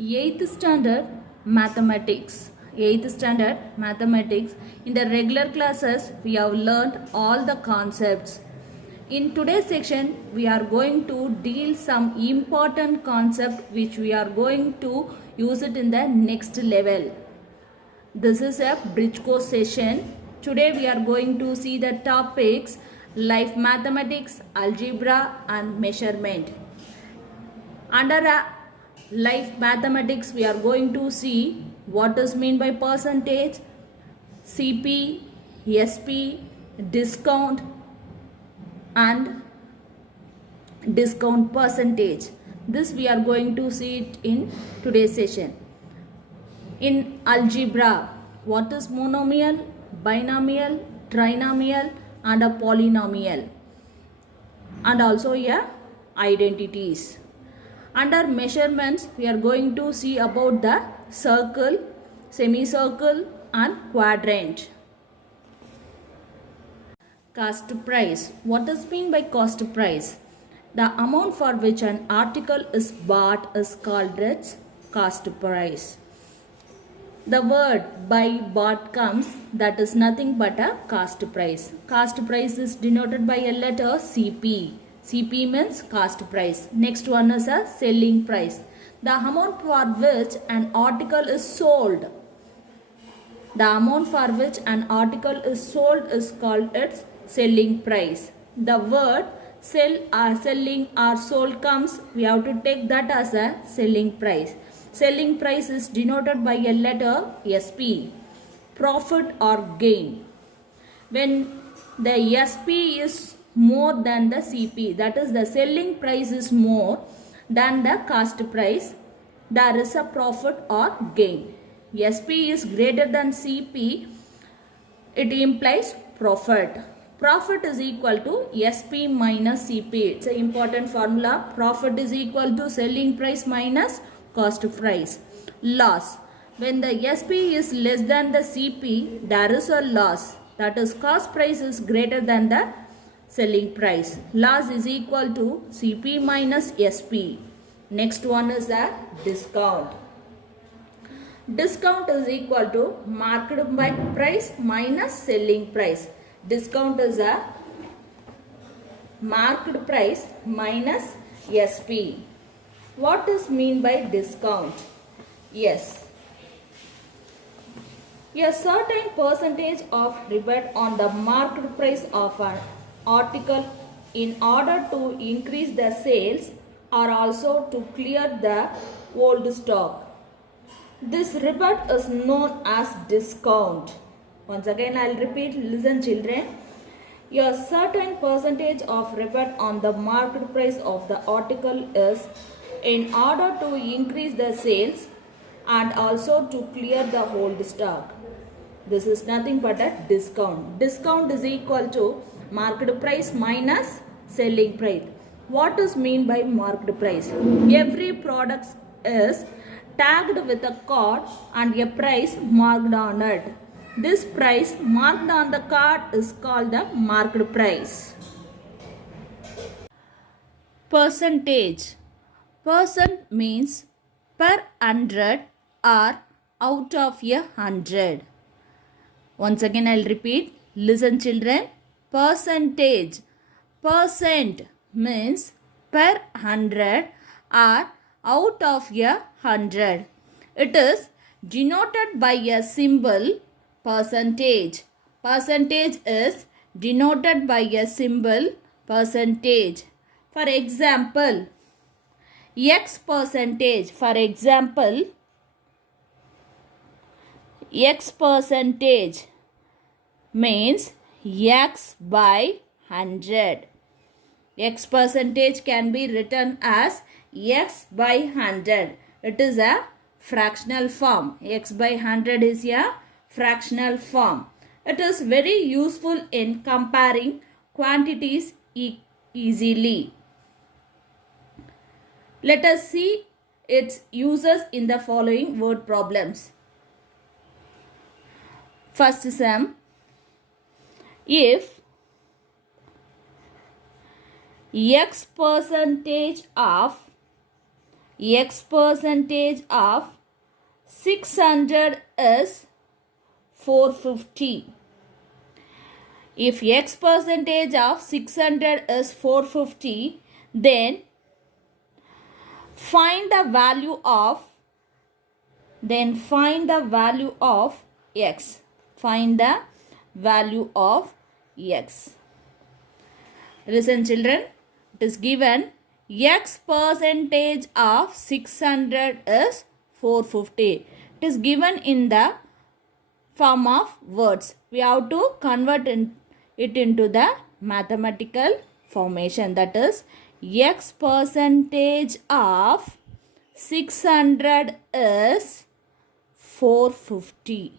8th standard mathematics. 8th standard mathematics. In the regular classes, we have learned all the concepts. In today's section, we are going to deal some important concept which we are going to use it in the next level. This is a bridge course session. Today we are going to see the topics life mathematics, algebra and measurement. Under life mathematics, we are going to see what is mean by percentage, CP, SP, discount and discount percentage. This we are going to see it in today's session. In algebra, what is monomial, binomial, trinomial and a polynomial, and also identities. Under measurements, we are going to see about the circle, semicircle and quadrant. Cost price. What is mean by cost price? The amount for which an article is bought is called its cost price. The word by bought comes, that is nothing but a cost price. Cost price is denoted by a letter CP. CP means cost price. Next one is a selling price. The amount for which an article is sold. The amount for which an article is sold is called its selling price. The word sell or selling or sold comes, we have to take that as a selling price. Selling price is denoted by a letter SP. Profit or gain. When the SP is more than the CP, that is the selling price is more than the cost price, there is a profit or gain. SP is greater than CP, it implies profit. Profit is equal to SP minus CP. It's an important formula. Profit is equal to selling price minus cost price. Loss. When the SP is less than the CP, there is a loss. That is, cost price is greater than the selling price. Loss is equal to CP minus SP. Next one is the discount. Discount is equal to market price minus selling price. Discount is a market price minus SP. What is mean by discount? Yes, a certain percentage of rebate on the market price of an article in order to increase the sales or also to clear the old stock. This rebate is known as discount. Once again I will repeat, listen children. A certain percentage of rebate on the market price of the article is in order to increase the sales and also to clear the old stock. This is nothing but a discount. Discount is equal to market price minus selling price. What is mean by market price? Every product is tagged with a card and a price marked on it. This price marked on the card is called the market price. Percentage. Percent means per 100 or out of 100. Once again I will repeat. Listen children. Percentage. Percent means per 100 or out of 100. It is denoted by a symbol percentage. Percentage is denoted by a symbol percentage. For example, X percentage. For example, X percentage means X by 100. X percentage can be written as X by 100. It is a fractional form. X by 100 is a fractional form. It is very useful in comparing quantities easily. Let us see its uses in the following word problems. First sum. If X percentage of x percentage of 600 is 450. If x percentage of 600 is 450, then find the value of x. Find the value of x. Listen children, it is given x percentage of 600 is 450. It is given in the form of words. We have to convert it into the mathematical formation. That is x percentage of 600 is 450.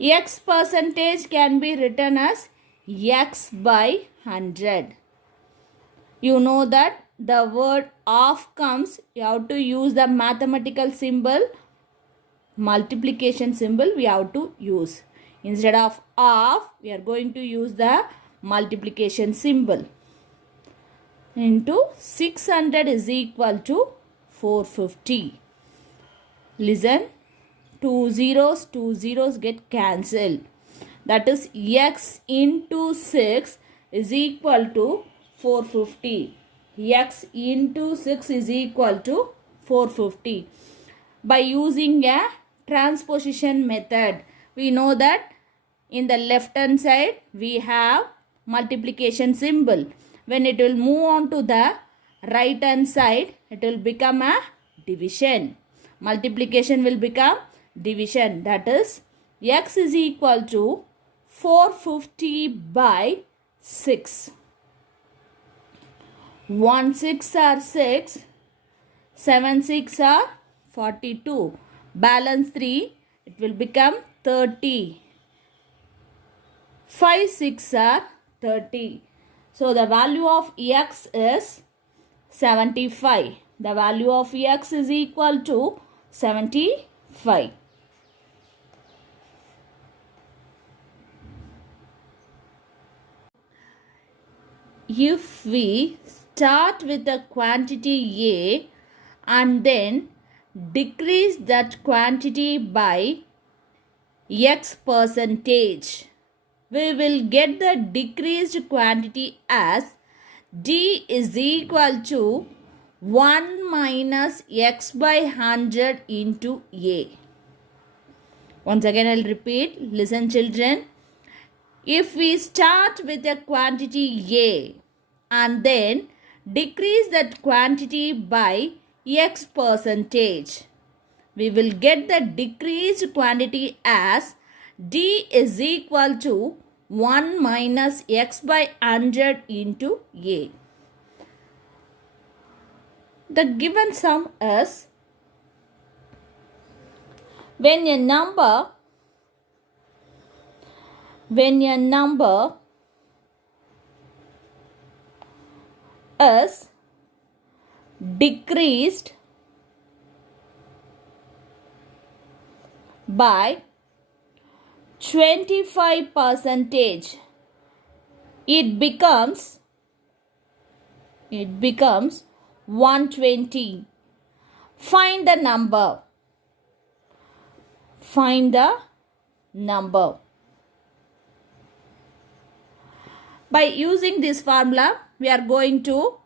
X percentage can be written as x by 100. You know that the word of comes, you have to use the mathematical symbol, multiplication symbol we have to use. Instead of we are going to use the multiplication symbol. Into 600 is equal to 450. Listen, two zeros get cancelled. That is x into 6 is equal to 450. X into 6 is equal to 450. By using a transposition method, we know that in the left hand side we have multiplication symbol. When it will move on to the right hand side, it will become a division. Multiplication will become division. That is x is equal to 450 by 6. 1 6 are 6, 7 6 are 42. Balance 3, it will become 30. 5 6 are 30. So the value of x is 75. The value of x is equal to 75. If we start with a quantity A and then decrease that quantity by x percentage, we will get the decreased quantity as D is equal to 1 minus x by 100 into A. Once again I will repeat. Listen children. If we start with a quantity A and then decrease that quantity by x percentage, we will get the decreased quantity as D is equal to 1 minus x by 100 into A. The given sum is, when a number is decreased by 25%, it becomes 120. Find the number. By using this formula, we are going to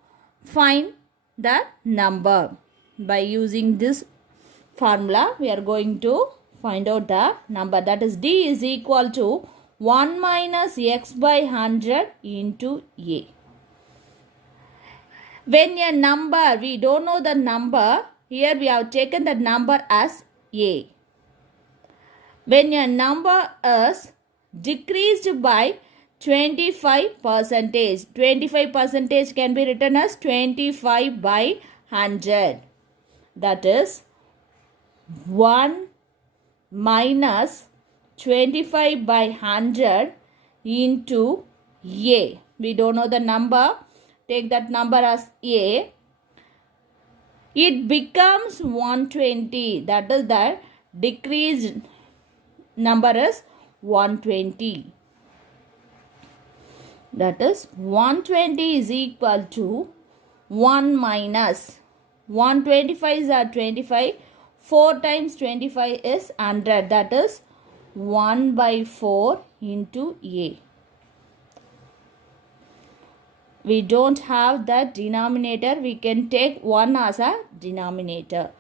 find the number. By using this formula, we are going to find out the number. That is D is equal to 1 minus x by 100 into A. When a number, we don't know the number, here we have taken the number as A. When a number is decreased by 25%, 25% can be written as 25 by 100. That is 1 minus 25 by 100 into A. We don't know the number. Take that number as A. It becomes 120. That is the decreased number is 120. That is 120 is equal to 1 minus 125 are 25. 4 times 25 is 100. That is 1 by 4 into A. We don't have the denominator. We can take 1 as a denominator.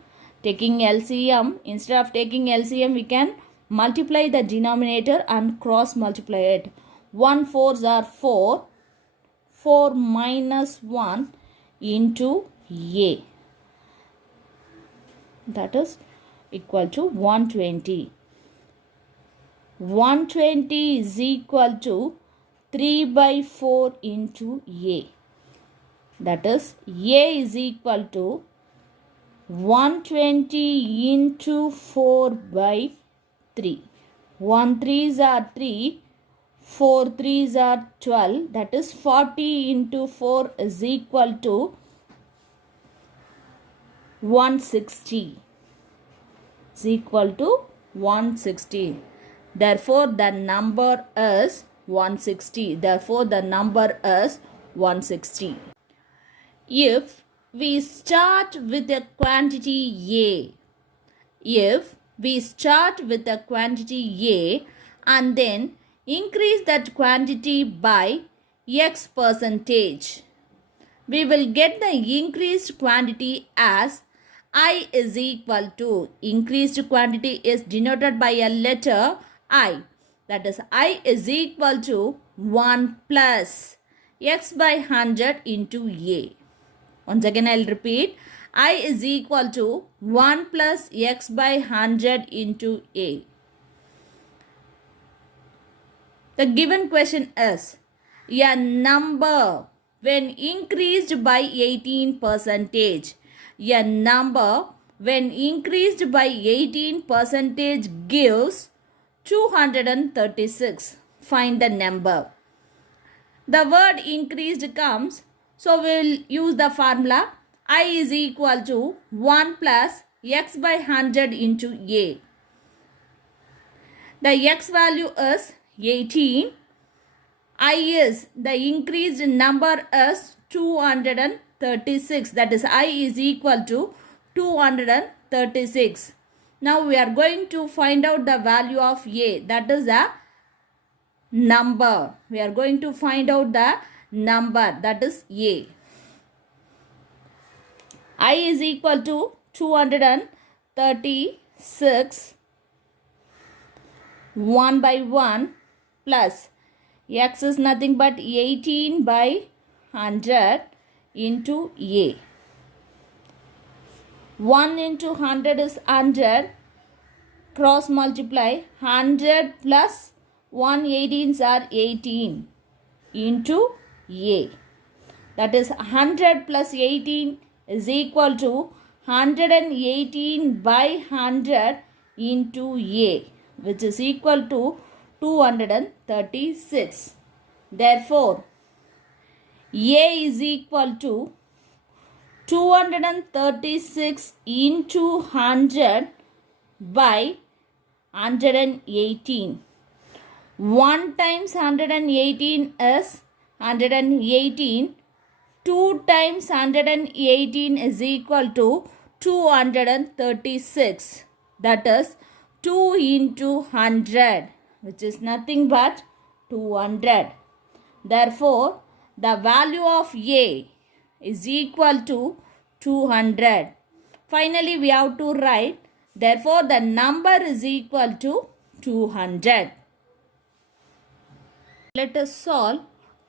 Taking LCM, instead of taking LCM, we can multiply the denominator and cross multiply it. 1 4s are 4. 4 minus 1 into A. That is equal to 120. 120 is equal to 3 by 4 into A. That is A is equal to 120 into 4 by 3. 1 3s are 3. 4 3s are 12. That is 40 into 4 is equal to 160. Is equal to 160. Therefore, the number is 160. Therefore, the number is 160. If we start with a quantity A, and then increase that quantity by X percentage, we will get the increased quantity as I is equal to, increased quantity is denoted by a letter I. That is I is equal to 1 plus X by 100 into A. Once again I will repeat, I is equal to 1 plus X by 100 into A. The given question is, a number when increased by 18%, a number when increased by 18% gives 236. Find the number. The word increased comes, so we will use the formula I is equal to 1 plus X by 100 into A. The X value is 18. I is, the increased number is 236. That is I is equal to 236. Now we are going to find out the value of A. That is the number. We are going to find out the number, that is A. I is equal to 236 1 by 1 plus X is nothing but 18 by 100 into A. 1 into 100 is 100. Cross multiply 100 plus 118s are 18 into A. That is 100 plus 18 is equal to 118 by 100 into A, which is equal to 236. Therefore, A is equal to 236 into 100 by 118. 1 times 118 is 118. 2 times 118 is equal to 236. That is 2 into 100, which is nothing but 200. Therefore, the value of A is equal to 200. Finally, we have to write, therefore, the number is equal to 200. Let us solve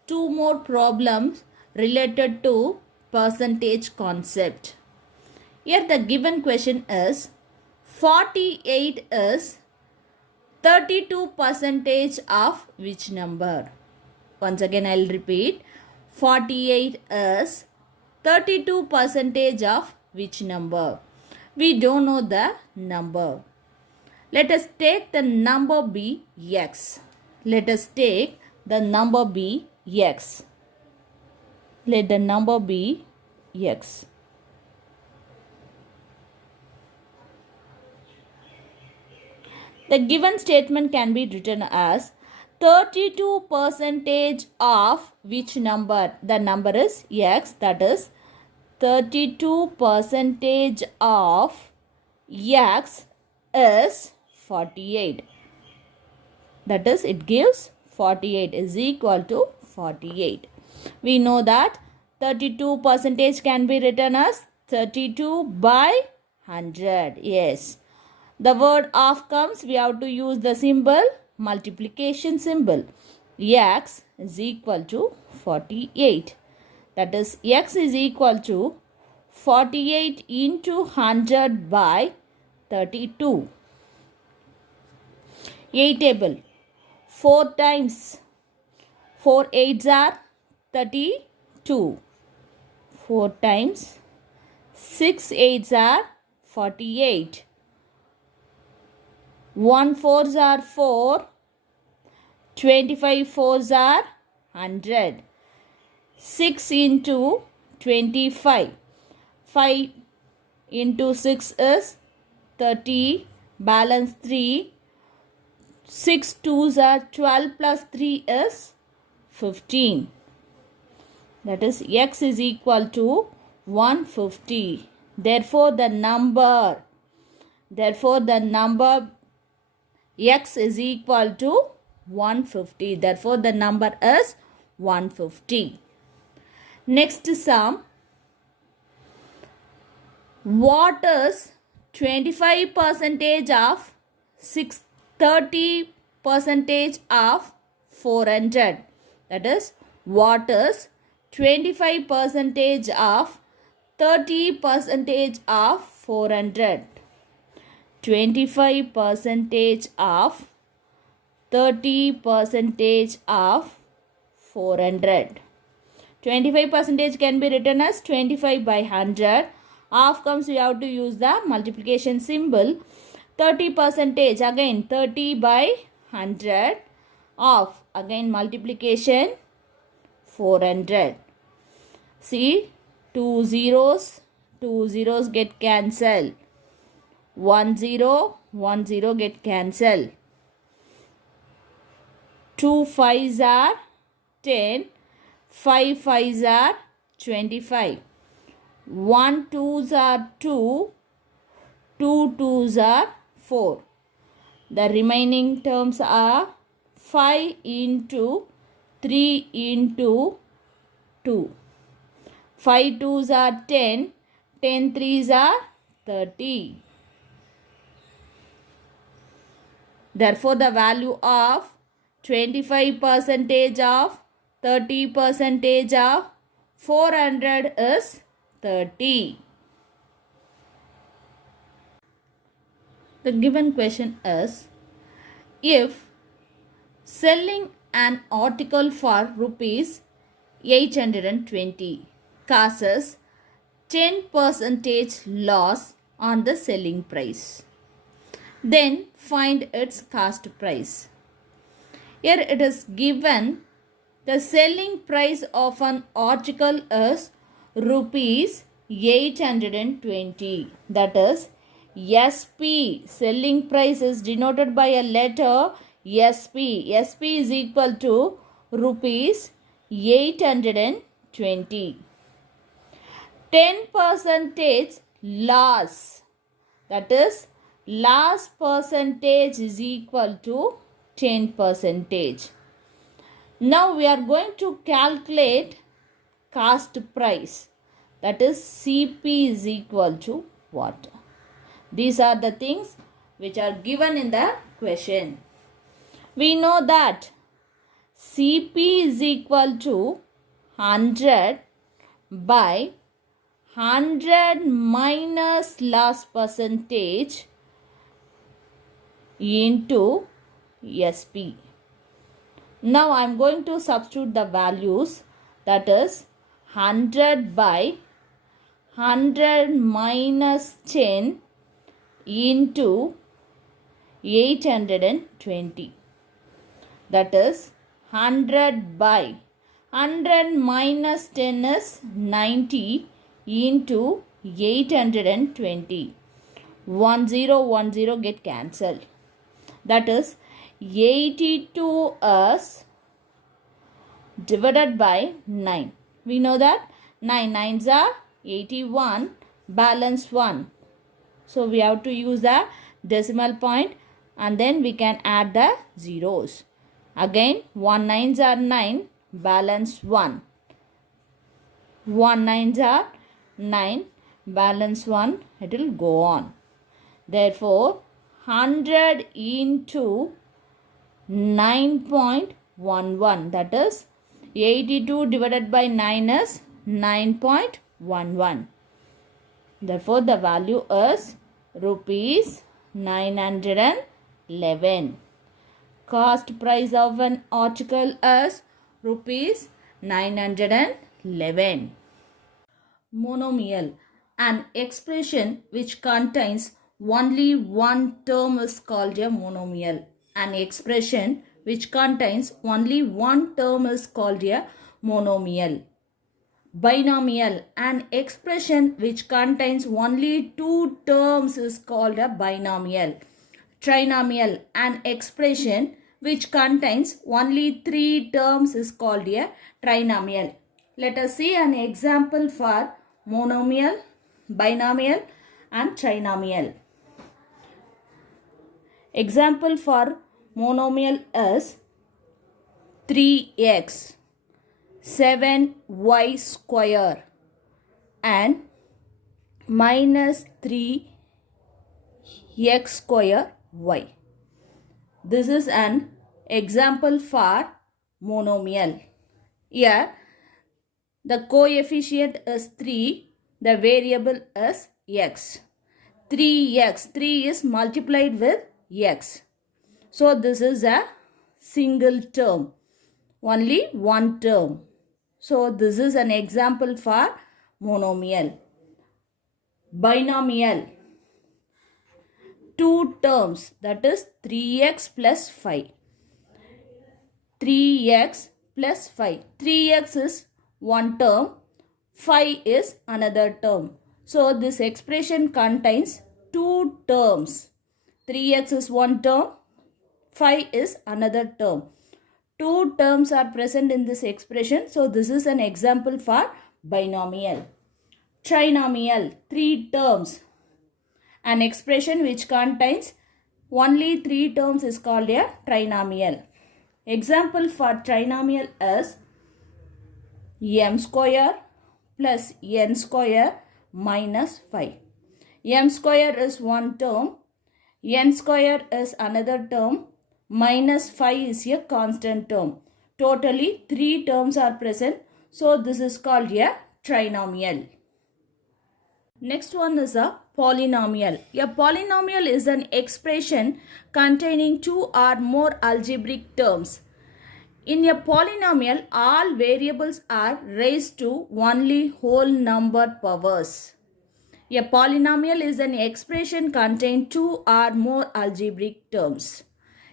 two more problems related to percentage concept. Here the given question is, 48 is 32% of which number? Once again I will repeat, 48 is 32% of which number? We don't know the number. Let us take the number be X. Let us take the number be X. Let the number be X. The given statement can be written as 32% of which number? The number is X, that is 32 percentage of x is 48. That is, it gives 48 is equal to 48. We know that 32 percentage can be written as 32 by 100. Yes. The word half comes, we have to use the symbol, multiplication symbol. X is equal to 48. That is, x is equal to 48 into 100 by 32. 8 table. 4 times 4 8s are 32. 4 times 6 8s are 48. 1 4s are 4. 25 4s are 100. 6 into 25. 5 into 6 is 30. Balance 3. 6 2s are 12 plus 3 is 15. That is, x is equal to 150. Therefore, the number x is equal to 150. Therefore, the number is 150. Next sum. What is 25 percentage of 30 percentage of 400? That is, what is 25 percentage of 30 percentage of 400? 25 percentage of 30 percentage of 400. 25 percentage can be written as 25 by 100. Half comes, we have to use the multiplication symbol. 30 percentage, again 30 by 100 of, again multiplication 400. See, 2 zeros get cancelled. 1 0 get cancelled. 2 5s are 10. 5 5s are 25. 1 2s are 2. 2 2s are 4. The remaining terms are 5 into 3 into 2. 5 2s are 10. 10 3s are 30. Therefore, the value of 25 percentage of 30 percentage of 400 is 30. The given question is, if selling an article for rupees 820 causes 10% loss on the selling price, then find its cost price. Here it is given the selling price of an article is rupees 820. That is, SP, selling price is denoted by a letter SP. SP is equal to rupees 820. 10% loss, that is, loss percentage is equal to 10%. Now we are going to calculate cost price, that is CP is equal to what? These are the things which are given in the question. We know that CP is equal to 100 by 100 minus loss percentage into SP. Now I am going to substitute the values, that is 100 by 100 minus 10 into 820. That is 100 by 100 minus 10 is 90 into 820. 10 get cancelled. That is 82 is divided by 9. We know that 9 9s are 81, balance 1. So we have to use the decimal point and then we can add the zeros. Again 1 9s are 9, balance 1. 1 9s are 9, balance 1, it will go on. Therefore 100 into 9.11, that is 82 divided by 9 is 9.11. Therefore the value is rupees 911. Cost price of an article is rupees 911. Monomial, an expression which contains only one term is called a monomial. An expression which contains only one term is called a monomial. Binomial, an expression which contains only two terms is called a binomial. Trinomial, an expression which contains only three terms is called a trinomial. Let us see an example for monomial, binomial and trinomial. Example for monomial is 3x, 7y square and minus 3x square y. This is an example for monomial. Here the coefficient is 3, the variable is x. 3x, 3 is multiplied with x. So this is a single term, only one term. So this is an example for monomial. Binomial, two terms, that is 3x plus 5. 3x plus 5. 3x is one term, 5 is another term. So this expression contains two terms. 3x is one term, 5 is another term. Two terms are present in this expression. So this is an example for binomial. Trinomial, three terms. An expression which contains only three terms is called a trinomial. Example for trinomial is m square plus n square minus 5. M square is one term, n square is another term, minus 5 is a constant term. Totally 3 terms are present. So this is called a trinomial. Next one is a polynomial. A polynomial is an expression containing two or more algebraic terms. In a polynomial, all variables are raised to only whole number powers. A polynomial is an expression containing two or more algebraic terms.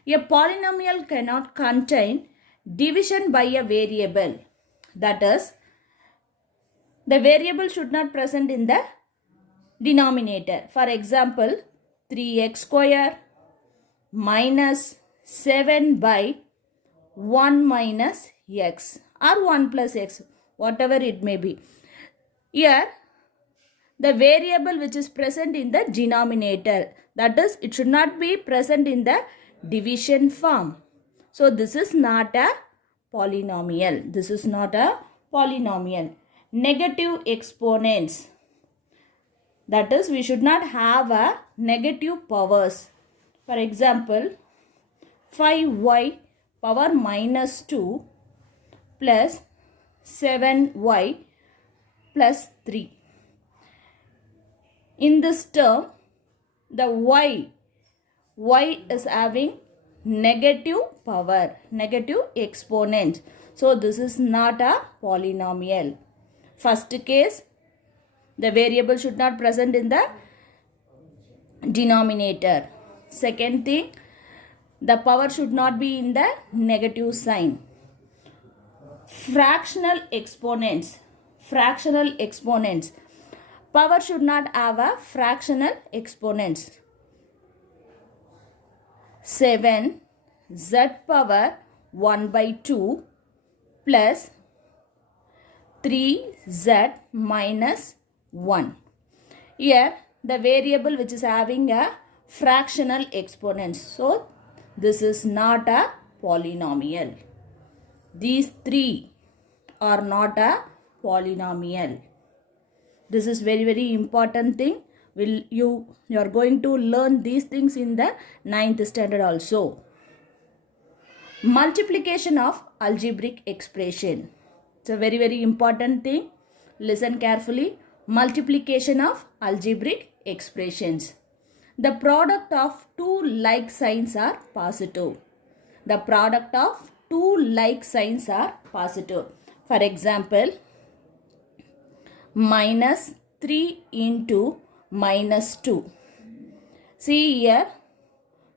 A polynomial cannot contain division by a variable. That is, the variable should not present in the denominator. For example, 3x square minus 7 by 1 minus x or 1 plus x, whatever it may be. Here, the variable which is present in the denominator, that is, it should not be present in the division form. So this is not a polynomial. This is not a polynomial. Negative exponents, that is, we should not have a negative powers. For example, 5y power minus 2 plus 7y plus 3. In this term, the y is having negative power, negative exponent. So this is not a polynomial. First case, the variable should not present in the denominator. Second thing, the power should not be in the negative sign. Fractional exponents. Power should not have a fractional exponents. 7 z power 1 by 2 plus 3z minus 1. Here the variable which is having a fractional exponents. So this is not a polynomial. These three are not a polynomial. This is very important thing. You are going to learn these things in the 9th standard also. Multiplication of algebraic expression. It's a very important thing. Listen carefully. Multiplication of algebraic expressions. The product of two like signs are positive. The product of two like signs are positive. For example, minus 3 into minus 2. See here,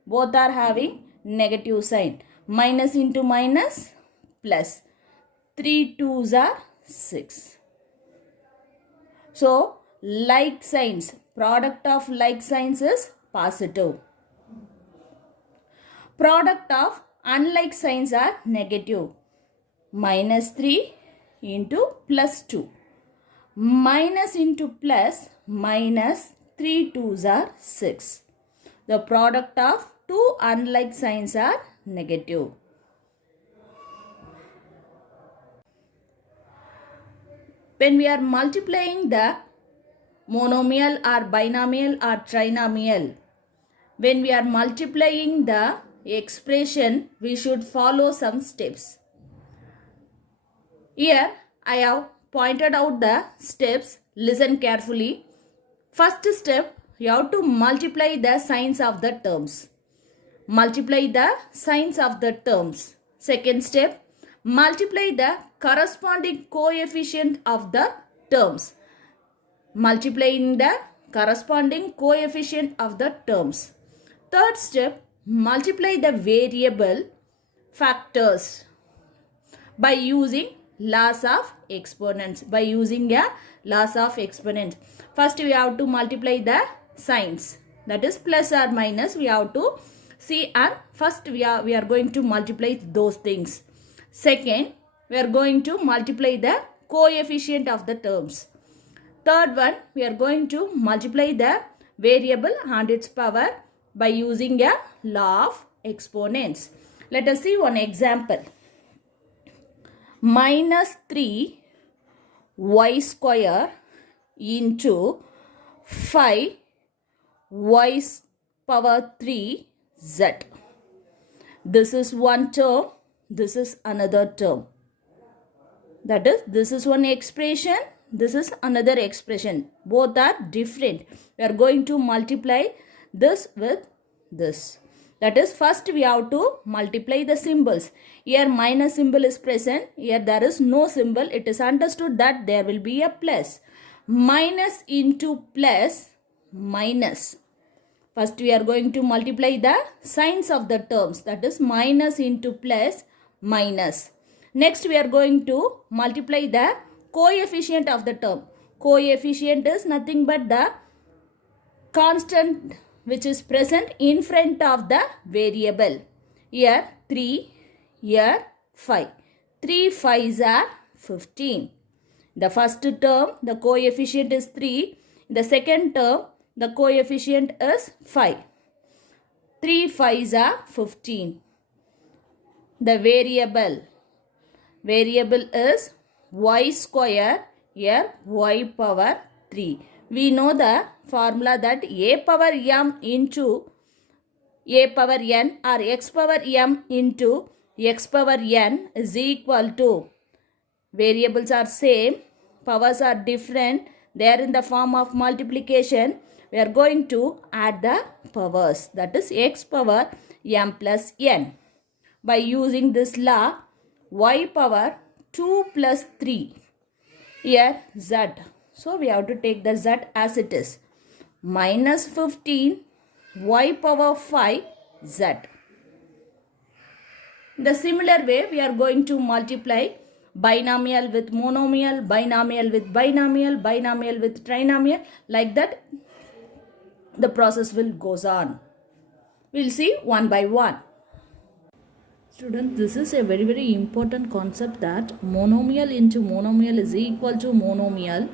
both are having negative sign. Minus into minus, plus. 3 2s are 6. So, like signs, product of like signs is positive. Product of unlike signs are negative. Minus 3 into plus 2. Minus into plus, minus 3 2s are 6. The product of two unlike signs are negative. When we are multiplying the monomial or binomial or trinomial, when we are multiplying the expression, we should follow some steps. Here I have pointed out the steps. Listen carefully. First step, you have to multiply the signs of the terms. Multiply the signs of the terms. Second step, multiply the corresponding coefficient of the terms. Multiplying the corresponding coefficient of the terms. Third step, multiply the variable factors by using laws of exponents. By using a laws of exponents. First we have to multiply the signs. That is plus or minus. We have to see, and first we are going to multiply those things. Second, we are going to multiply the coefficient of the terms. Third one, we are going to multiply the variable and its power by using a law of exponents. Let us see one example. Minus 3 y square into 5 y power 3 z. This is one term. This is another term. That is, this is one expression. This is another expression. Both are different. We are going to multiply this with this. That is, first we have to multiply the symbols. Here minus symbol is present. Here there is no symbol. It is understood that there will be a plus. Minus into plus, minus. First we are going to multiply the signs of the terms. That is, minus into plus, minus. Next we are going to multiply the coefficient of the term. Coefficient is nothing but the constant which is present in front of the variable. Here 3, here 5. 3 5s are 15. The first term, the coefficient is 3. The second term, the coefficient is 5. 3 5s are 15. The variable is y square, here y power 3. We know the formula that a power m into a power n or x power m into x power n is equal to, variables are same, powers are different, they are in the form of multiplication. We are going to add the powers, that is x power m plus n. By using this law, y power 2 plus 3, here z. So we have to take the z as it is. Minus 15 y power 5 z. The similar way we are going to multiply binomial with monomial, binomial with binomial, binomial with trinomial. Like that the process will goes on. We will see one by one. Students, this is a very important concept that monomial into monomial is equal to monomial.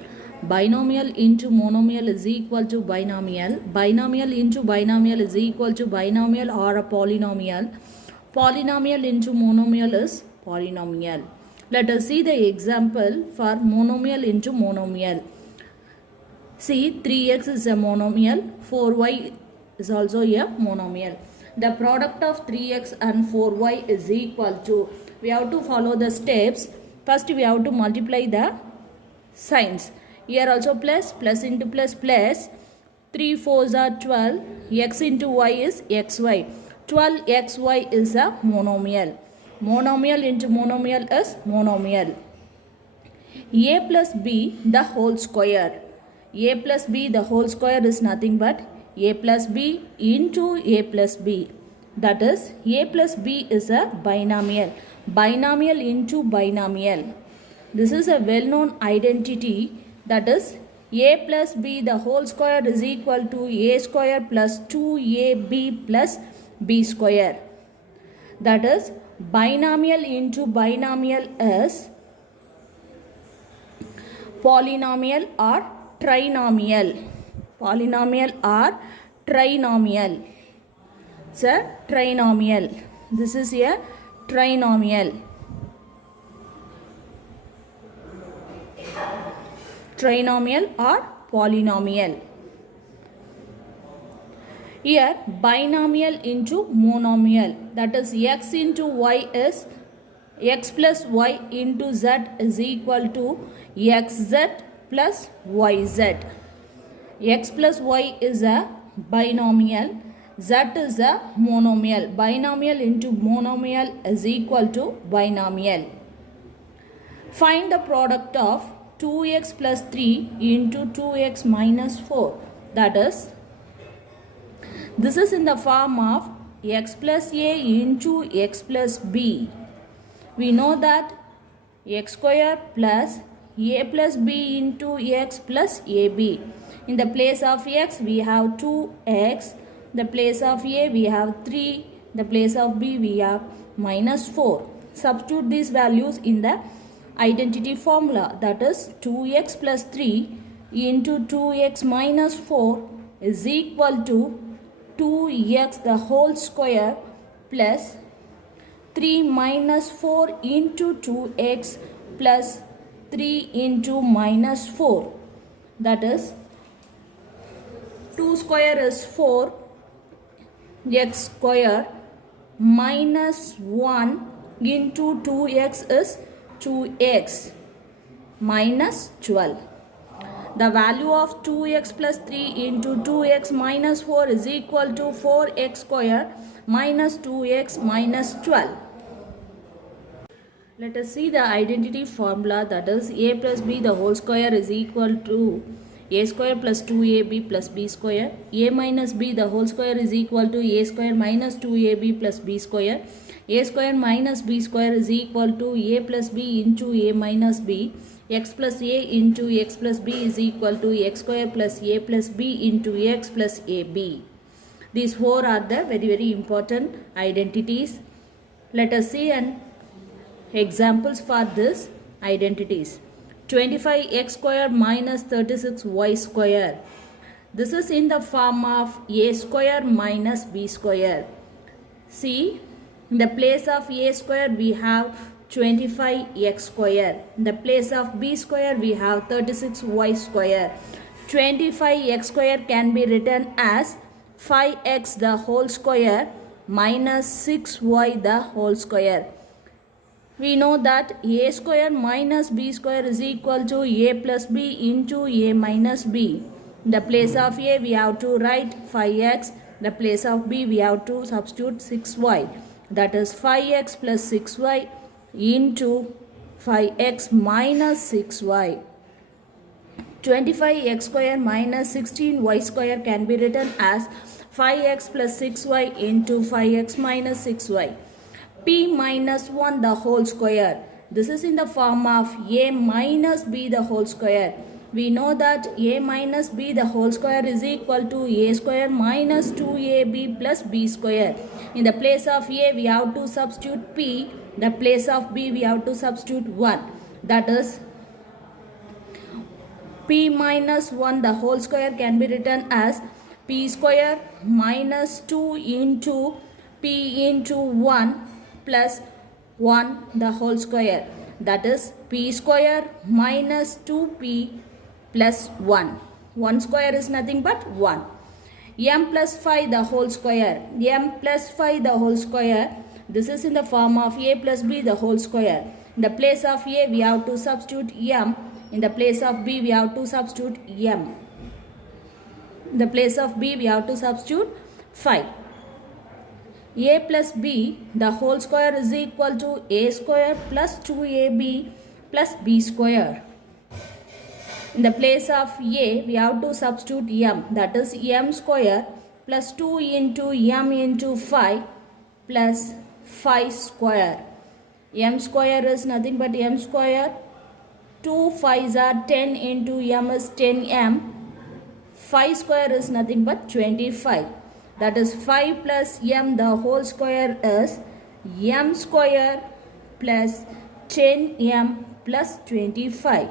Binomial into monomial is equal to binomial. Binomial into binomial is equal to binomial or a polynomial. Polynomial into monomial is polynomial. Let us see the example for monomial into monomial. See, 3x is a monomial, 4y is also a monomial. The product of 3x and 4y is equal to, we have to follow the steps. First we have to multiply the signs. Here also plus, plus into plus, plus. 3 4s are 12, x into y is xy. 12xy is a monomial. Monomial into monomial is monomial. A plus b the whole square. A plus b the whole square is nothing but a plus b into a plus b. That is, a plus b is a binomial. Binomial into binomial. This is a well-known identity, that is a plus b the whole square is equal to a square plus 2ab plus b square. That is, binomial into binomial is polynomial or trinomial. Polynomial or trinomial. It's a trinomial. This is a trinomial. Trinomial or polynomial. Here binomial into monomial, that is x into y is x plus y into z is equal to xz plus yz. X plus y is a binomial, z is a monomial. Binomial into monomial is equal to binomial. Find the product of 2x plus 3 into 2x minus 4. That is, this is in the form of x plus a into x plus b. We know that x square plus a plus b into x plus ab. In the place of x we have 2x. The place of a we have 3. The place of b we have minus 4. Substitute these values in the identity formula, that is 2x plus 3 into 2x minus 4 is equal to 2x the whole square plus 3 minus 4 into 2x plus 3 into minus 4. That is, 2 square is 4, x square minus 1 into 2x is 2x minus 12. The value of 2x plus 3 into 2x minus 4 is equal to 4x square minus 2x minus 12. Let us see the identity formula, that is a plus b the whole square is equal to a square plus 2ab plus b square. A minus b the whole square is equal to a square minus 2ab plus b square. A square minus b square is equal to a plus b into a minus b. X plus a into x plus b is equal to x square plus a plus b into x plus ab. These four are the very important identities. Let us see an examples for this identities. 25x square minus 36y square. This is in the form of a square minus b square. See, in the place of a square we have 25x square. In the place of b square we have 36y square. 25x square can be written as 5x the whole square minus 6y the whole square. We know that a square minus b square is equal to a plus b into a minus b. In the place of a we have to write 5x. In the place of b we have to substitute 6y. That is 5x plus 6y into 5x minus 6y. 25x square minus 16y square can be written as 5x plus 6y into 5x minus 6y. P minus 1 the whole square. This is in the form of a minus b the whole square. We know that a minus b the whole square is equal to a square minus 2ab plus b square. In the place of a we have to substitute p. In the place of b we have to substitute 1. That is p minus 1 the whole square can be written as p square minus 2 into p into 1 plus 1 the whole square, that is p square minus 2p plus 1. 1 square is nothing but 1. M plus 5 the whole square. M plus 5 the whole square. This is in the form of a plus b the whole square. In the place of a we have to substitute m. In the place of b we have to substitute m. In the place of b we have to substitute 5. A plus b the whole square is equal to a square plus 2ab plus b square. In the place of a we have to substitute m, that is m square plus 2 into m into 5 plus 5 square. M square is nothing but m square. 2 5s are 10 into m is 10m. 5 square is nothing but 25. That is 5 plus m the whole square is m square plus 10m plus 25.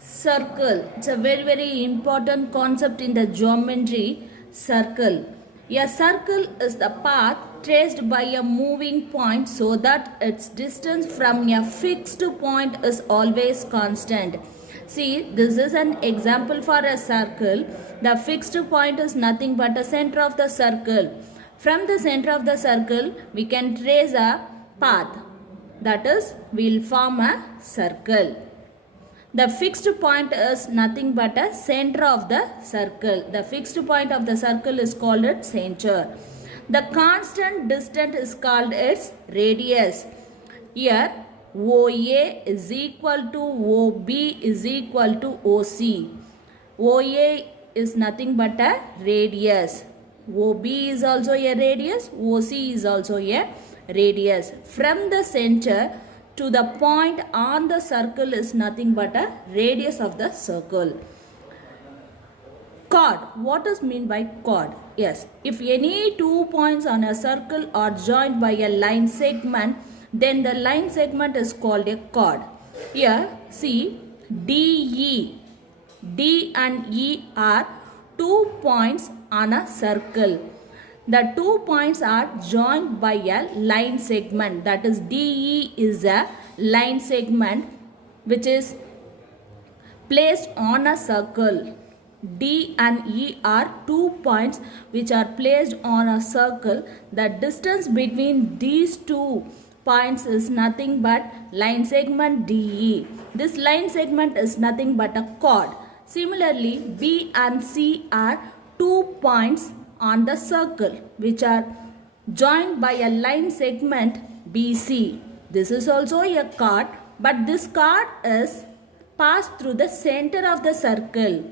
Circle. It's a very important concept in the geometry. Circle. A circle is the path traced by a moving point so that its distance from a fixed point is always constant. See, this is an example for a circle. The fixed point is nothing but the center of the circle. From the center of the circle, we can trace a path. That is, we will form a circle. The fixed point is nothing but a center of the circle. The fixed point of the circle is called its center. The constant distance is called its radius. Here, OA is equal to OB is equal to OC. OA is nothing but a radius. OB is also a radius. OC is also a radius. From the center to the point on the circle is nothing but a radius of the circle. Chord. What is mean by chord? Yes, if any 2 points on a circle are joined by a line segment, then the line segment is called a chord. Here, see, DE. D and E are 2 points on a circle. The 2 points are joined by a line segment. That is, DE is a line segment which is placed on a circle. D and E are 2 points which are placed on a circle. The distance between these 2 points is nothing but line segment DE. This line segment is nothing but a chord. Similarly, B and C are 2 points on the circle which are joined by a line segment BC. This is also a chord, but this chord is passed through the center of the circle.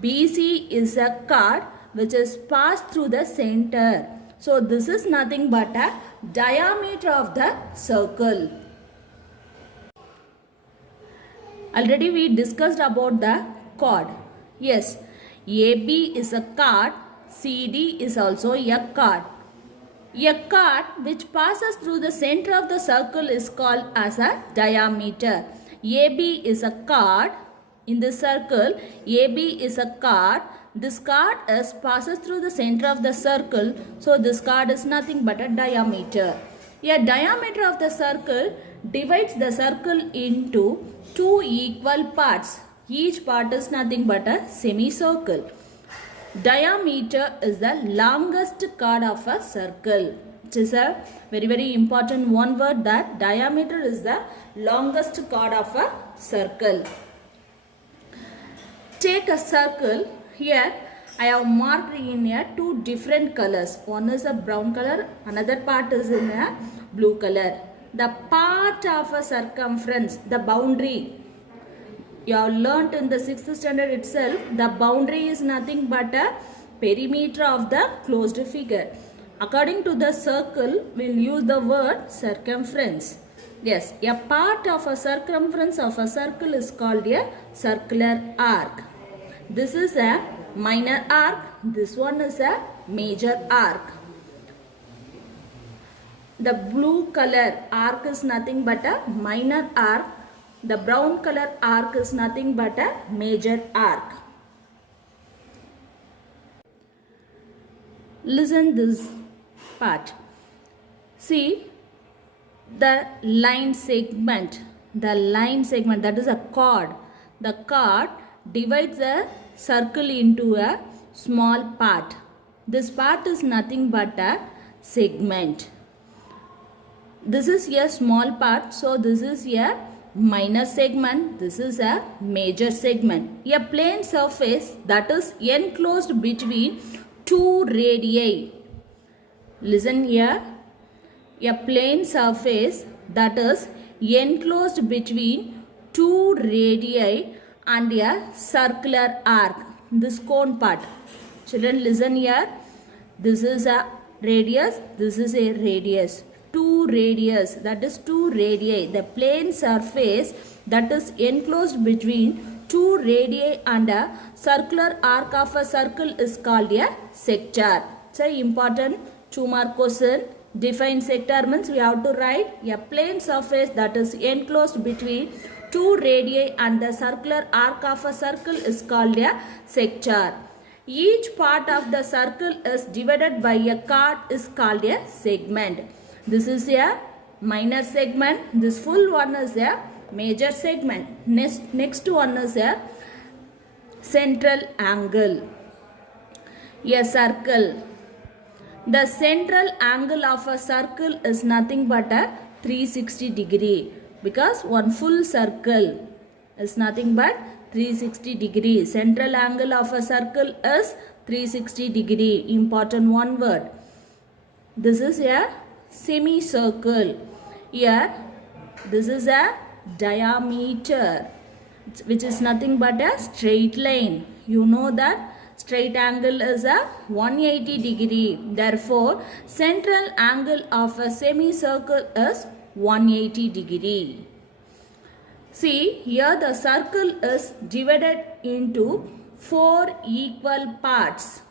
BC is a chord which is passed through the center. So this is nothing but a diameter of the circle. Already we discussed about the chord. Yes, AB is a chord. CD is also a chord. A chord which passes through the center of the circle is called as a diameter. AB is a chord. In this circle, AB is a chord. This chord passes through the center of the circle. So this chord is nothing but a diameter. A diameter of the circle divides the circle into 2 equal parts. Each part is nothing but a semicircle. Diameter is the longest chord of a circle. It is a very important one word, that diameter is the longest chord of a circle. Take a circle. Here I have marked in here 2 different colors. One is a brown color, another part is in a blue color. The part of a circumference, the boundary, you have learnt in the 6th standard itself. The boundary is nothing but a perimeter of the closed figure. According to the circle, we will use the word circumference. Yes, a part of a circumference of a circle is called a circular arc. This is a minor arc. This one is a major arc. The blue color arc is nothing but a minor arc. The brown color arc is nothing but a major arc. Listen this part. See the line segment. The line segment, that is a chord. The chord divides a circle into a small part. This part is nothing but a segment. This is a small part, so this is a minor segment, this is a major segment. A plane surface that is enclosed between two radii. Listen here. A plane surface that is enclosed between two radii and a circular arc. This cone part. Children, listen here. This is a radius, this is a radius. Two radius, that is two radii. The plane surface that is enclosed between two radii and a circular arc of a circle is called a sector. It's an important 2-mark question. Define sector means we have to write a plane surface that is enclosed between two radii and the circular arc of a circle is called a sector. Each part of the circle is divided by a chord is called a segment. This is a minor segment. This full one is a major segment. Next one is a central angle. A circle. The central angle of a circle is nothing but a 360 degree, because one full circle is nothing but 360 degree. Central angle of a circle is 360 degree. Important one word. This is a semicircle. Here this is a diameter, which is nothing but a straight line. You know that straight angle is a 180 degree. Therefore, central angle of a semicircle is 180 degree. See, here the circle is divided into 4 equal parts.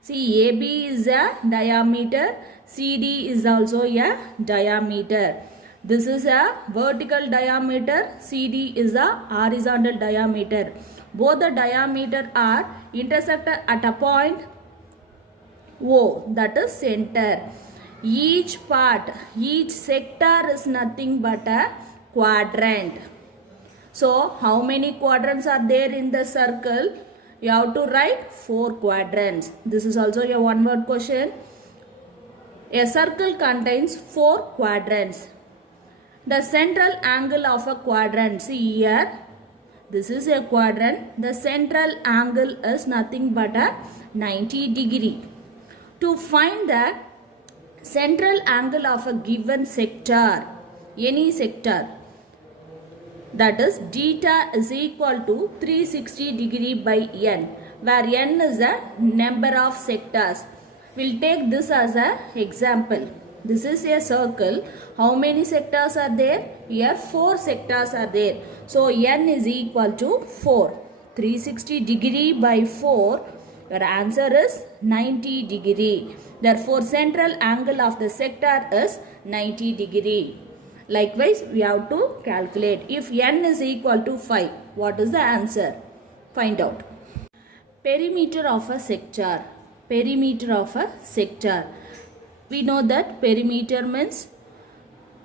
See, AB is a diameter, CD is also a diameter. This is a vertical diameter, CD is a horizontal diameter. Both the diameter are intersected at a point O, that is center. Each part, each sector is nothing but a quadrant. So, how many quadrants are there in the circle? You have to write 4 quadrants. This is also a one-word question. A circle contains 4 quadrants. The central angle of a quadrant, see here, this is a quadrant. The central angle is nothing but a 90 degree. To find the central angle of a given sector, any sector, that is theta is equal to 360 degree by n, where n is the number of sectors. We'll take this as an example. This is a circle. How many sectors are there? Here 4 sectors are there. So n is equal to 4. 360 degree by 4. Your answer is 90 degree. Therefore, central angle of the sector is 90 degree. Likewise, we have to calculate. If n is equal to 5, what is the answer? Find out. Perimeter of a sector. Perimeter of a sector. We know that perimeter means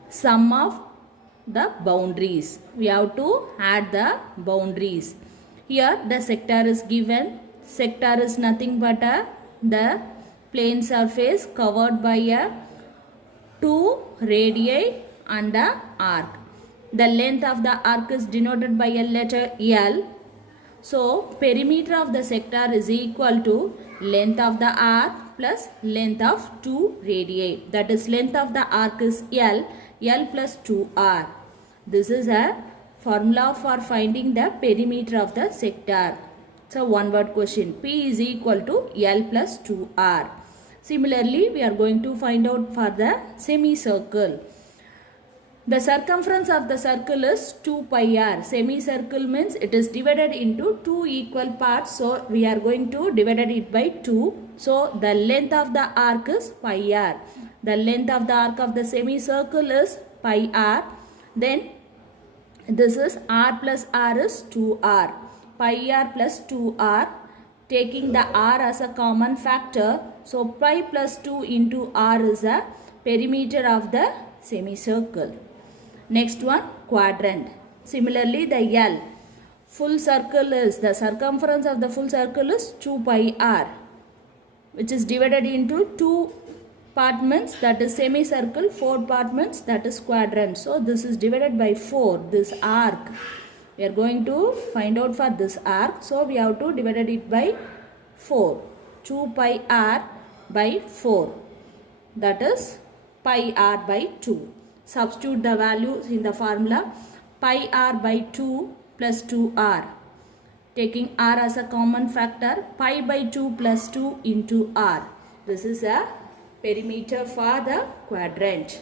sum of the boundaries. We have to add the boundaries. Here the sector is given. Sector is nothing but the plane surface covered by a 2 radii and a arc. The length of the arc is denoted by a letter L. So, perimeter of the sector is equal to length of the arc plus length of 2 radii. That is, length of the arc is L, L plus 2R. This is a formula for finding the perimeter of the sector. It's a one-word question. P is equal to L plus 2R. Similarly, we are going to find out for the semicircle. The circumference of the circle is 2 pi r. Semicircle means it is divided into 2 equal parts. So, we are going to divide it by 2. So, the length of the arc is pi r. The length of the arc of the semicircle is pi r. Then, This is r plus r is 2r. Pi r plus 2r. Taking the r as a common factor. So pi plus 2 into r is a perimeter of the semicircle. Next one, quadrant. Similarly, the L. Full circle is, the circumference of the full circle is 2 pi r, which is divided into 2 compartments, that is semicircle, 4 compartments, that is quadrant. So this is divided by 4, this arc. We are going to find out for this arc. So we have to divide it by 4. 2 pi r by 4. That is pi r by 2. Substitute the values in the formula. Pi r by 2 plus 2r. Taking r as a common factor, pi by 2 plus 2 into r. This is a perimeter for the quadrant.